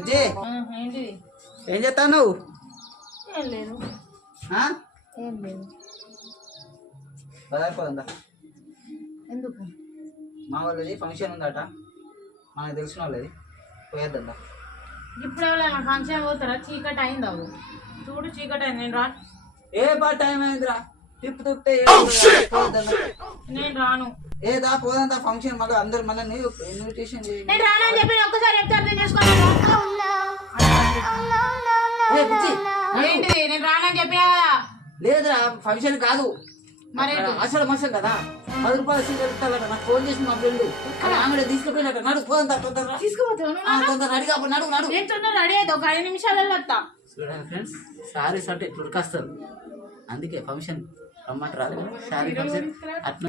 బుజ్జి ఏంటిది? ఏం చేస్తావు నువ్వు? ఏం లేదు. ఏం లేదు. పదాయిపోదా ఎందుకు? మా వాళ్ళది ఫంక్షన్ ఉందట, మనకు తెలిసిన వాళ్ళది, పోయేద్దా? ఇప్పుడు ఎవరైనా ఫంక్షన్ పోతారా? చీకటి అయింది. అవు చూడు, చీకటి అయింది. నేను రాను. ఏ బా టైం అయిందిరా, తిప్పు తిప్పితే నేను రాను. ఏదా పోదంతా ఫంక్షన్, మళ్ళీ అందరు మళ్ళీ ఇన్విటేషన్ చేయండి. నేను రానని చెప్పి ఒక్కసారి చెప్తారు. ఏంటిది? నేను రానని చెప్పినా కదా. లేదురా, ఫంక్షన్ కాదు, మరి అసలు మసం కదా. 10 రూపాయలు చెప్తారట, నాకు ఫోన్ చేసి మా ఫ్రెండ్ ఆమె తీసుకుపోయినట్ట. నడు పోదంతా తొందరగా తీసుకుపోతావు. తొందర రెడీ కాపు, నడు నడు. నేను తొందర రెడీ అవుతా, ఒక 5 నిమిషాలలో వస్తా. చూడండి ఫ్రెండ్స్, సారీస్ అంటే ఇట్లా ఉడకాస్తారు, అందుకే ఫంక్షన్ రమ్మంట రాలేదు. సారీ ఫంక్షన్ అట్లా